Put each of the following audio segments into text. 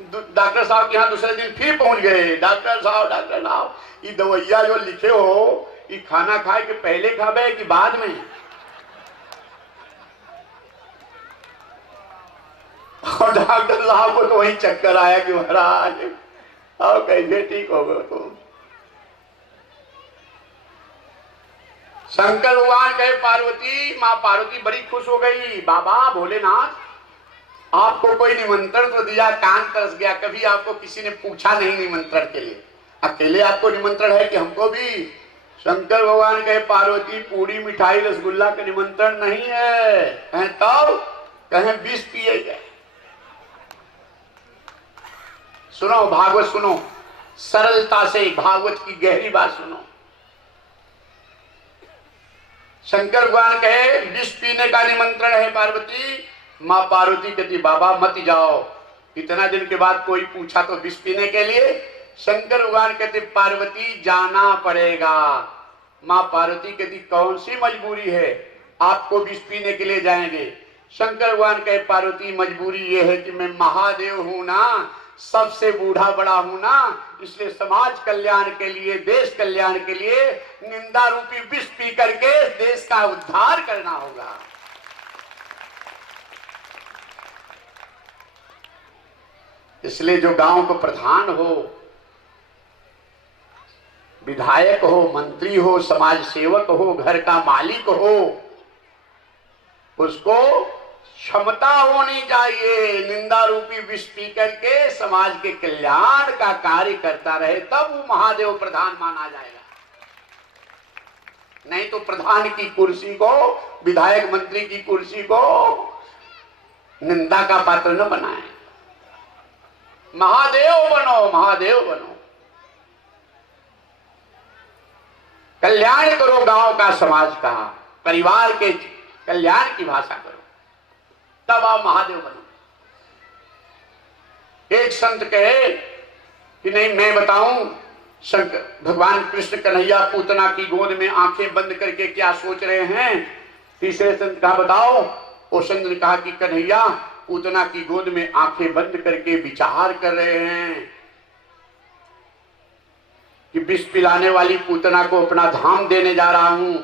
Doctor साहब के यहाँ दूसरे दिन फिर पहुंच गए। डॉक्टर साहब ये दवाइया जो लिखे हो, ये खाना खाए के पहले खावे कि बाद में? और डॉक्टर साहब को तो वही चक्कर आया कि महाराज अब कैसे ठीक हो गए तुम। शंकर भगवान कहे पार्वती, माँ पार्वती बड़ी खुश हो गई। बाबा भोलेनाथ, आपको कोई निमंत्रण तो दिया, कान तरस गया, कभी आपको किसी ने पूछा नहीं निमंत्रण के लिए, अकेले आपको निमंत्रण है कि हमको भी? शंकर भगवान कहे पार्वती, पूरी मिठाई रसगुल्ला का निमंत्रण नहीं है। कहें तब? कहें विष पिए गए। सुनो भागवत, सुनो सरलता से, भागवत की गहरी बात सुनो। शंकर भगवान कहे विष पीने का निमंत्रण है पार्वती। माँ पार्वती कहती बाबा मत जाओ। इतना दिन के बाद कोई पूछा तो विष पीने के लिए? शंकर भगवान कहते पार्वती जाना पड़ेगा। माँ पार्वती कहती कौन सी मजबूरी है, आपको विष पीने के लिए जाएंगे? शंकर भगवान कहे पार्वती मजबूरी ये है कि मैं महादेव हूं ना, सबसे बूढ़ा बड़ा हूं ना, इसलिए समाज कल्याण के लिए, देश कल्याण के लिए निंदा रूपी विष पी करके देश का उद्धार करना होगा। इसलिए जो गांव को प्रधान हो, विधायक हो, मंत्री हो, समाज सेवक हो, घर का मालिक हो, उसको क्षमता होनी चाहिए निंदा रूपी विष पी करके समाज के कल्याण का कार्य करता रहे, तब वो महादेव प्रधान माना जाएगा। नहीं तो प्रधान की कुर्सी को, विधायक मंत्री की कुर्सी को निंदा का पात्र न बनाए। महादेव बनो, महादेव बनो, कल्याण करो गांव का, समाज का, परिवार के कल्याण की भाषा करो, तब आप महादेव बनो। एक संत कहे कि नहीं मैं बताऊं, शंकर भगवान कृष्ण कन्हैया पूतना की गोद में आंखें बंद करके क्या सोच रहे हैं? तीसरे संत कहा बताओ। वो संत ने कहा कि कन्हैया पूतना की गोद में आंखें बंद करके विचार कर रहे हैं कि विष पिलाने वाली पूतना को अपना धाम देने जा रहा हूं,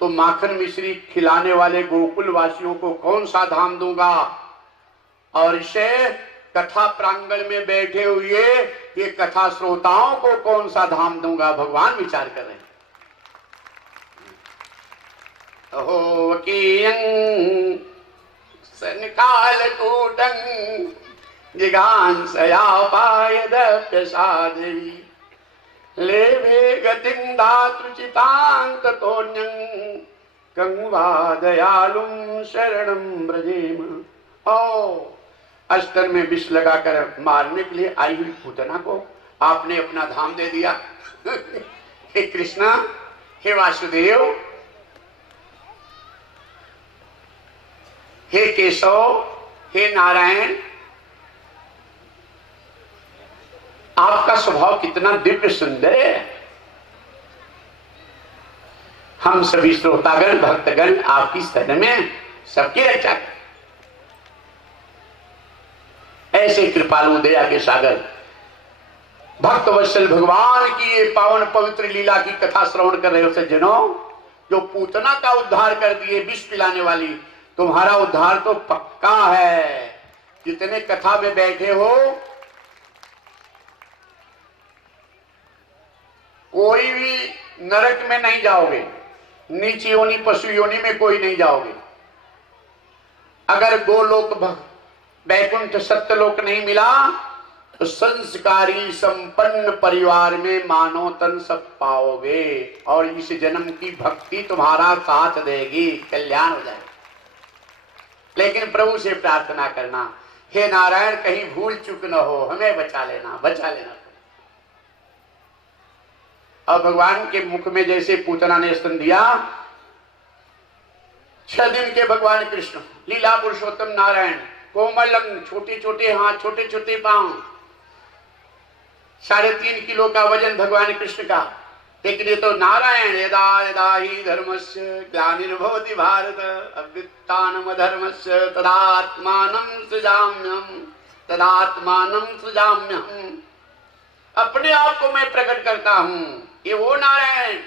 तो माखन मिश्री खिलाने वाले गोकुल वासियों को कौन सा धाम दूंगा? और इसे कथा प्रांगण में बैठे हुए ये कथा श्रोताओं को कौन सा धाम दूंगा? भगवान विचार कर रहे हैं। ओहो वकीयं सनकाल कूटं जिगान सयापाय दप्यसादेवी लेभे गतिं दातृचितांत तोन्यं कंवा दयालुं शरणं ब्रजेम। ओ अस्त्र में विष लगाकर मारने के लिए आई हुई पूतना को आपने अपना धाम दे दिया। हे कृष्णा, हे वासुदेव, हे केशव, हे नारायण, आपका स्वभाव कितना दिव्य सुंदर है। हम सभी श्रोतागण भक्तगण आपकी शरण में सबकी रक्षा करें। ऐसे कृपालु दया के सागर भक्त वत्सल भगवान की ये पावन पवित्र लीला की कथा श्रवण कर रहे हो सज्जनों, जो पूतना का उद्धार कर दिए विष पिलाने वाली, तुम्हारा उद्धार तो पक्का है। जितने कथा में बैठे हो कोई भी नरक में नहीं जाओगे, नीच योनि पशु योनि में कोई नहीं जाओगे। अगर गोलोक वैकुंठ सत्यलोक नहीं मिला तो संस्कारी संपन्न परिवार में मानव तन सब पाओगे और इस जन्म की भक्ति तुम्हारा साथ देगी, कल्याण हो जाएगा। लेकिन प्रभु से प्रार्थना करना, हे नारायण कहीं भूल चूक न हो, हमें बचा लेना, बचा लेना। और भगवान के मुख में जैसे पूतना ने स्तन दिया, 6 दिन के भगवान कृष्ण लीला पुरुषोत्तम नारायण, कोमल अंग, छोटे छोटे हाथ, छोटे छोटे पांव, 3.5 किलो का वजन भगवान कृष्ण का। लेकिन ये तो नारायण यदा यदा ही धर्मस्य ग्लानिर्भवति भारत अभ्युत्थानम धर्मस्य तदात्मानं सृजाम्यहम् तदात्मानं सृजाम्यहम्, अपने आप को मैं प्रकट करता हूं। ये वो नारायण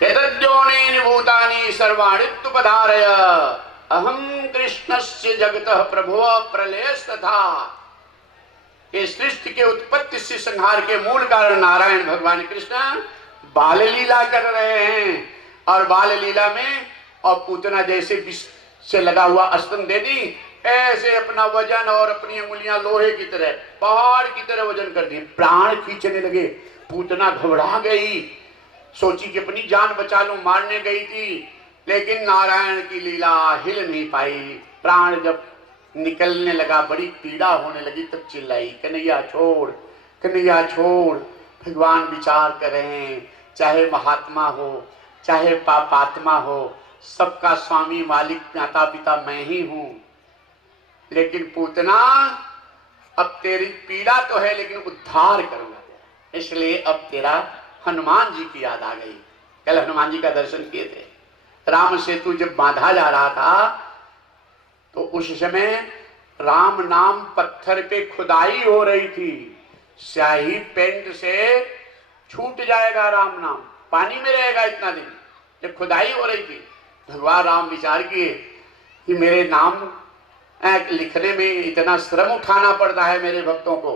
यतद्योनीनि भूतानि सर्वाणित्युपधारय अहं कृष्णस्य जगतः प्रभुः प्रलयस्तथा। ये सृष्टि के उत्पत्ति से संहार के मूल कारण नारायण भगवान कृष्ण बाल लीला कर रहे हैं। और बाल लीला में और पूतना जैसे विष से लगा हुआ अस्त्र दे दी, ऐसे अपना वजन और अपनी अंगुलियां लोहे की तरह पहाड़ की तरह वजन कर दी, प्राण खींचने लगे। पूतना घबरा गई, सोची कि अपनी जान बचा लूं, मारने गई थी, लेकिन नारायण की लीला हिल नहीं पाई। प्राण जब निकलने लगा, बड़ी पीड़ा होने लगी, तब चिल्लाई, कन्हैया छोड़, कन्हैया छोड़। भगवान विचार कर रहे हैं, चाहे महात्मा हो चाहे पापात्मा हो, सबका स्वामी मालिक माता पिता मैं ही हूं। लेकिन पूतना, अब तेरी पीड़ा तो है लेकिन उद्धार करूंगा, इसलिए अब तेरा हनुमान जी की याद आ गई। कल हनुमान जी का दर्शन किए थे। राम सेतु जब बांधा जा रहा था तो उस समय राम नाम पत्थर पे खुदाई हो रही थी। स्याही पेंट से छूट जाएगा राम नाम, पानी में रहेगा इतना दिन। जब खुदाई हो रही थी, भगवान राम विचार किए कि मेरे नाम लिखने में इतना श्रम उठाना पड़ता है मेरे भक्तों को,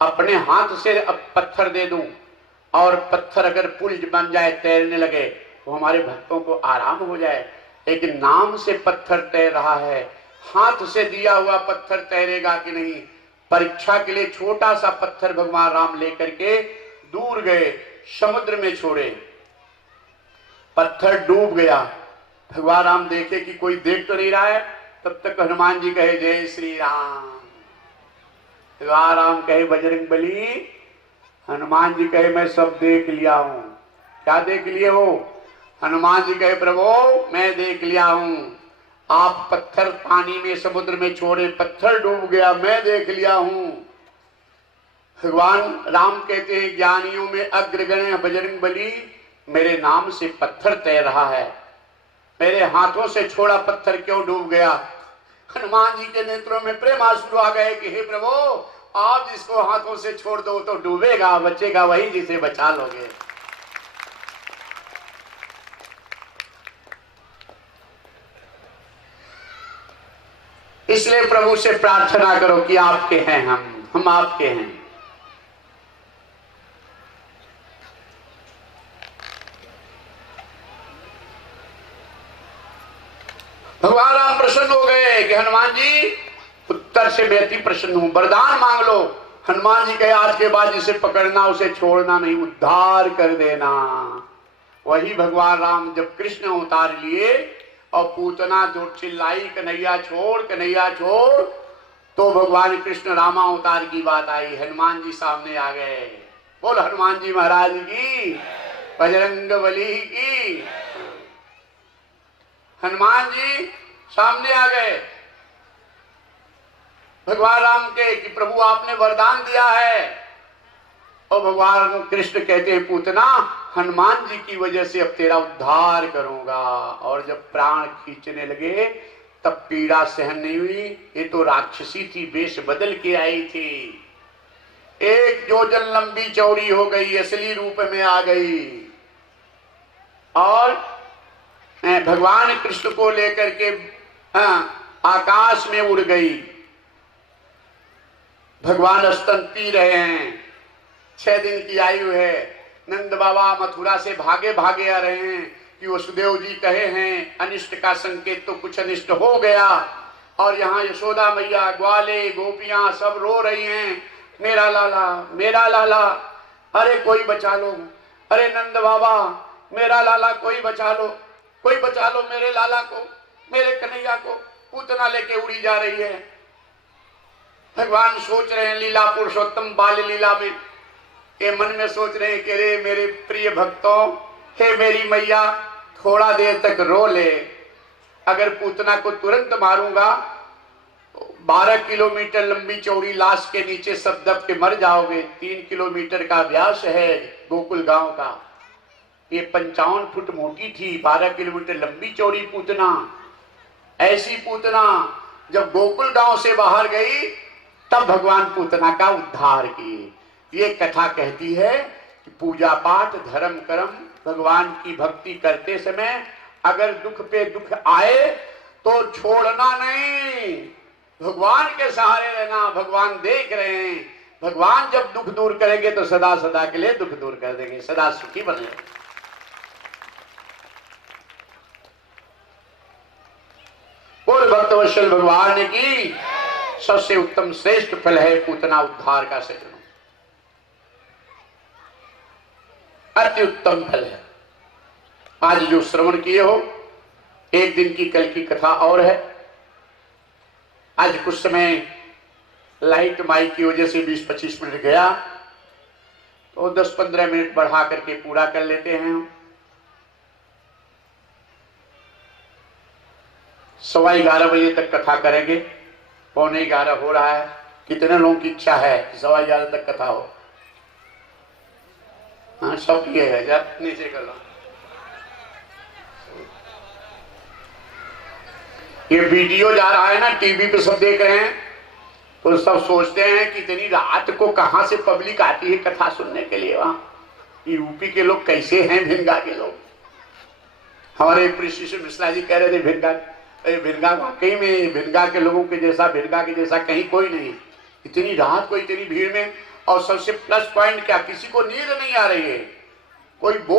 अपने हाथ से अब पत्थर दे दूं और पत्थर अगर पुल बन जाए, तैरने लगे, तो हमारे भक्तों को आराम हो जाए। लेकिन नाम से पत्थर तैर रहा है, हाथ से दिया हुआ पत्थर तैरेगा कि नहीं, परीक्षा के लिए छोटा सा पत्थर भगवान राम लेकर के दूर गए, समुद्र में छोड़े, पत्थर डूब गया। भगवान राम देखे कि कोई देख तो नहीं रहा है, तब तक हनुमान जी कहे जय श्री राम। भगवान राम कहे बजरंगबली। हनुमान जी कहे मैं सब देख लिया हूं। क्या देख लिए हो? हनुमान जी कहे प्रभु मैं देख लिया हूं, आप पत्थर पानी में समुद्र में छोड़े, पत्थर डूब गया, मैं देख लिया हूं। भगवान राम कहते हैं ज्ञानियों में अग्रगण्य बजरंगबली, मेरे नाम से पत्थर तैर रहा है, मेरे हाथों से छोड़ा पत्थर क्यों डूब गया? हनुमान जी के नेत्रों में प्रेम आंसू आ गए कि हे प्रभु, आप जिसको हाथों से छोड़ दो तो डूबेगा, बचेगा वही जिसे बचा लोगे। इसलिए प्रभु से प्रार्थना करो कि आपके हैं हम आपके हैं। भगवान राम प्रसन्न हो गए कि हनुमान जी उत्तर से मैं अति प्रसन्न हूं, वरदान मांग लो। हनुमान जी कहे आज के बाद जिसे पकड़ना उसे छोड़ना नहीं, उद्धार कर देना। वही भगवान राम जब कृष्ण अवतार लिए और पूतना जो चिल्लाई कन्हैया छोड़ कन्हैया छोड़, तो भगवान कृष्ण रामा अवतार की बात आई, हनुमान जी सामने आ गए। बोल हनुमान जी महाराज की, बजरंगबली की। हनुमान जी सामने आ गए भगवान राम के कि प्रभु आपने वरदान दिया है। और भगवान कृष्ण कहते हैं पूतना, हनुमान जी की वजह से अब तेरा उद्धार करूंगा। और जब प्राण खींचने लगे तब पीड़ा सहन नहीं हुई। ये तो राक्षसी थी, वेश बदल के आई थी, एक योजन लंबी चौड़ी हो गई, असली रूप में आ गई और भगवान कृष्ण को लेकर के आकाश में उड़ गई। भगवान स्तन पी रहे हैं, 6 दिन की आयु है। नंद बाबा मथुरा से भागे भागे आ रहे हैं कि वसुदेव जी कहे हैं अनिष्ट का संकेत तो कुछ अनिष्ट हो गया। और यहाँ यशोदा मैया, ग्वाले, गोपियां सब रो रही हैं, मेरा लाला मेरा लाला, अरे कोई बचा लो, अरे नंद बाबा मेरा लाला कोई बचा लो, कोई बचा लो मेरे लाला को, मेरे कन्हैया को। पूतना लेके उड़ी जा रही है। भगवान सोच रहे हैं लीला पुरुषोत्तम बाल लीला में, ये मन में सोच रहे हैं कि रे मेरे प्रिय भक्तों, हे मेरी मैया थोड़ा देर तक रो ले, अगर पूतना को तुरंत मारूंगा 12 किलोमीटर लंबी चौड़ी लाश के नीचे सब दब के मर जाओगे। 3 किलोमीटर का व्यास है गोकुल गांव का। ये 55 फुट मोटी थी, 12 किलोमीटर लंबी चौड़ी पूतना। ऐसी पूतना जब गोकुल गांव से बाहर गई तब भगवान पूतना का उद्धार किए। ये कथा कहती है कि पूजा पाठ धर्म कर्म भगवान की भक्ति करते समय अगर दुख पे दुख आए तो छोड़ना नहीं, भगवान के सहारे रहना। भगवान देख रहे हैं, भगवान जब दुख दूर करेंगे तो सदा सदा के लिए दुख दूर कर देंगे, सदा सुखी बने। बोल भक्तवत्सल भगवान की सबसे उत्तम श्रेष्ठ फल है पूतना उद्धार का सज्जनों, अति उत्तम फल है। आज जो श्रवण किए हो, एक दिन की कल की कथा और है। आज कुछ समय लाइट माइक की वजह से 20-25 मिनट गया तो 10-15 मिनट बढ़ा करके पूरा कर लेते हैं हम। 11:15 बजे तक कथा करेंगे, 11:15 हो रहा है। कितने लोगों की इच्छा है 11:15 तक कथा हो? हाँ, सब किए है, जब नीचे कर लो। ये वीडियो जा रहा है ना, टीवी पे सब देख रहे हैं, तो सब सोचते हैं कि इतनी रात को कहां से पब्लिक आती है कथा सुनने के लिए। वहां यूपी के लोग कैसे हैं, भिनगा के लोग। हमारे प्रिंसिपल मिश्रा जी कह रहे थे भिनगा वाकई में भिनगा के लोगों के जैसा, भिनगा के जैसा कहीं कोई नहीं। इतनी रात को इतनी भीड़ में, और सबसे प्लस पॉइंट क्या, किसी को नींद नहीं आ रही है, कोई बोल